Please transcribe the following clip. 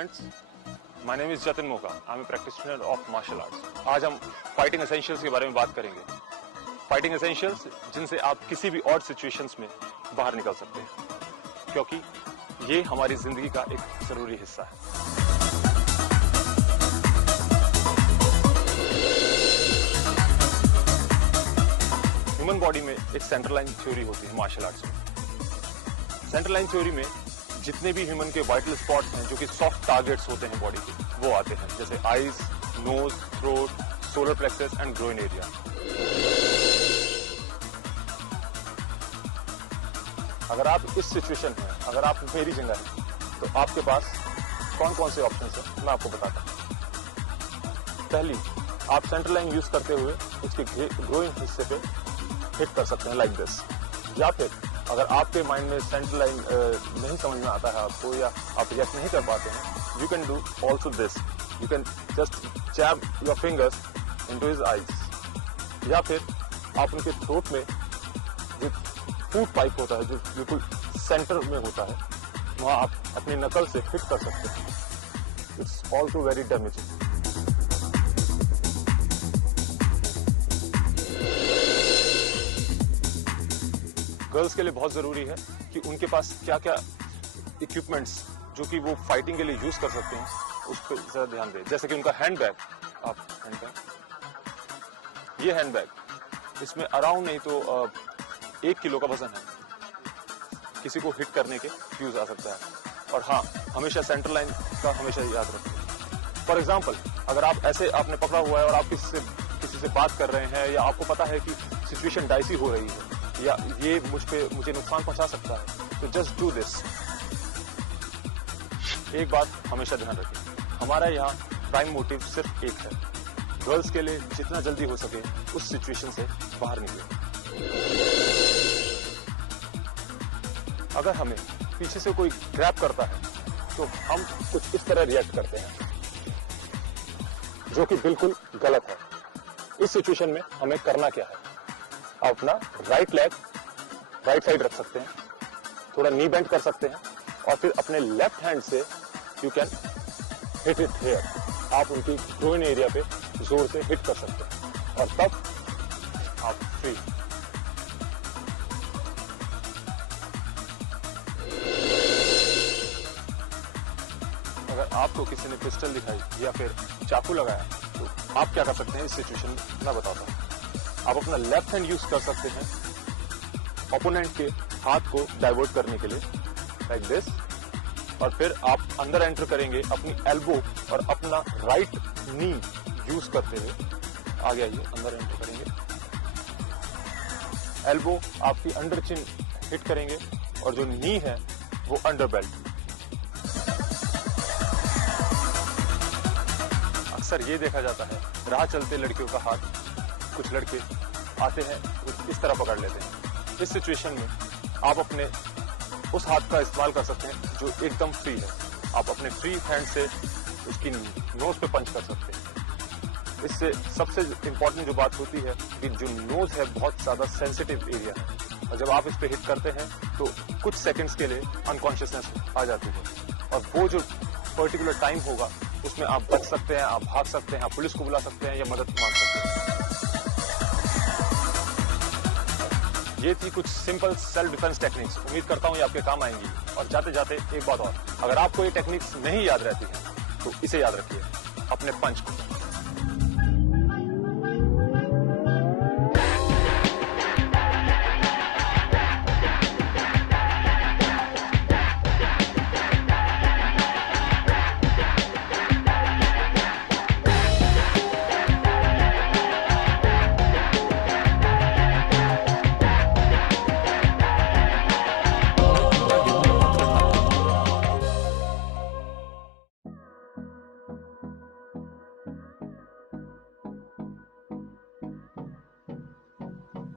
Friends, my name is Jatin Moka. I am a practitioner of martial arts. आज हम fighting essentials के बारे में बात करेंगे। फाइटिंग एसेंशियल्स जिनसे आप किसी भी ऑड सिचुएशंस में बाहर निकल सकते हैं, क्योंकि ये हमारी जिंदगी का एक जरूरी हिस्सा है। ह्यूमन बॉडी में एक सेंट्रल लाइन थ्योरी होती है मार्शल आर्ट्स में। सेंट्रल लाइन थ्योरी में जितने भी ह्यूमन के वाइटल स्पॉट्स हैं जो कि सॉफ्ट टारगेट्स होते हैं बॉडी के, वो आते हैं, जैसे eyes, nose, throat, solar plexus and groin area. अगर आप इस सिचुएशन में, अगर आप मेरी जगह हैं, तो आपके पास कौन कौन से ऑप्शंस हैं मैं आपको बताता हूं। पहली, आप सेंट्रल लाइन यूज करते हुए उसके ग्रोइन हिस्से पे हिट कर सकते हैं लाइक दिस। या फिर अगर आपके माइंड में सेंट्रल लाइन नहीं समझ में आता है आपको, या आप रिएक्ट नहीं कर पाते हैं, you can do also this. You can just jab your fingers into his eyes. या फिर आप उनके थ्रोट में जो फूड पाइप होता है, जो बिल्कुल सेंटर में होता है, वहां आप अपनी नकल से हिट कर सकते हैं। It's also very damaging. Girls के लिए बहुत जरूरी है कि उनके पास क्या क्या इक्विपमेंट्स जो कि वो फाइटिंग के लिए यूज कर सकते हैं, उस पर ज्यादा ध्यान दें। जैसे कि उनका हैंडबैग। आप हैंडबैग, ये हैंडबैग, इसमें अराउंड नहीं तो 1 किलो का वजन है, किसी को हिट करने के यूज आ सकता है। और हाँ, हमेशा सेंट्रल लाइन का हमेशा याद रखें। फॉर एग्जाम्पल, अगर आप ऐसे आपने पकड़ा हुआ है और आप किसी से बात कर रहे हैं, या आपको पता है कि सिचुएशन डाइसी हो रही है, या ये मुझे नुकसान पहुंचा सकता है, तो जस्ट डू दिस। एक बात हमेशा ध्यान रखें, हमारा यहाँ प्राइम मोटिव सिर्फ एक है, गर्ल्स के लिए जितना जल्दी हो सके उस सिचुएशन से बाहर निकले। अगर हमें पीछे से कोई ग्रैब करता है तो हम कुछ इस तरह रिएक्ट करते हैं, जो कि बिल्कुल गलत है। इस सिचुएशन में हमें करना क्या है, आप अपना राइट लेग राइट साइड रख सकते हैं, थोड़ा नी बेंड कर सकते हैं, और फिर अपने लेफ्ट हैंड से you can hit it here. आप उनकी ग्रोइन एरिया पे जोर से हिट कर सकते हैं, और तब आप फ्री। अगर आपको किसी ने पिस्टल दिखाई या फिर चाकू लगाया, तो आप क्या कर सकते हैं इस सिचुएशन में, मैं बताता हूं। आप अपना लेफ्ट हैंड यूज कर सकते हैं ओपोनेंट के हाथ को डाइवर्ट करने के लिए, लाइक दिस, और फिर आप अंदर एंटर करेंगे अपनी एल्बो और अपना राइट नी यूज करते हुए आगे आइए, अंदर एंटर करेंगे, एल्बो आपकी अंडर चिन हिट करेंगे, और जो नी है वो अंडर बेल्ट। अक्सर ये देखा जाता है, राह चलते लड़कियों का हाथ, कुछ लड़के आते हैं कुछ इस तरह पकड़ लेते हैं। इस सिचुएशन में आप अपने उस हाथ का इस्तेमाल कर सकते हैं जो एकदम फ्री है। आप अपने फ्री हैंड से उसकी नोज पे पंच कर सकते हैं। इससे सबसे इंपॉर्टेंट जो बात होती है कि जो नोज है बहुत ज्यादा सेंसिटिव एरिया है, और जब आप इस पे हिट करते हैं तो कुछ सेकंड्स के लिए अनकॉन्शियसनेस आ जाती है, और वो जो पर्टिकुलर टाइम होगा उसमें आप बच सकते हैं, आप भाग सकते हैं, आप पुलिस को बुला सकते हैं, या मदद मांग सकते हैं। ये थी कुछ सिंपल सेल्फ डिफेंस टेक्निक्स। उम्मीद करता हूँ ये आपके काम आएंगी। और जाते जाते एक बात और, अगर आपको ये टेक्निक्स नहीं याद रहती है तो इसे याद रखिए, अपने पंच को।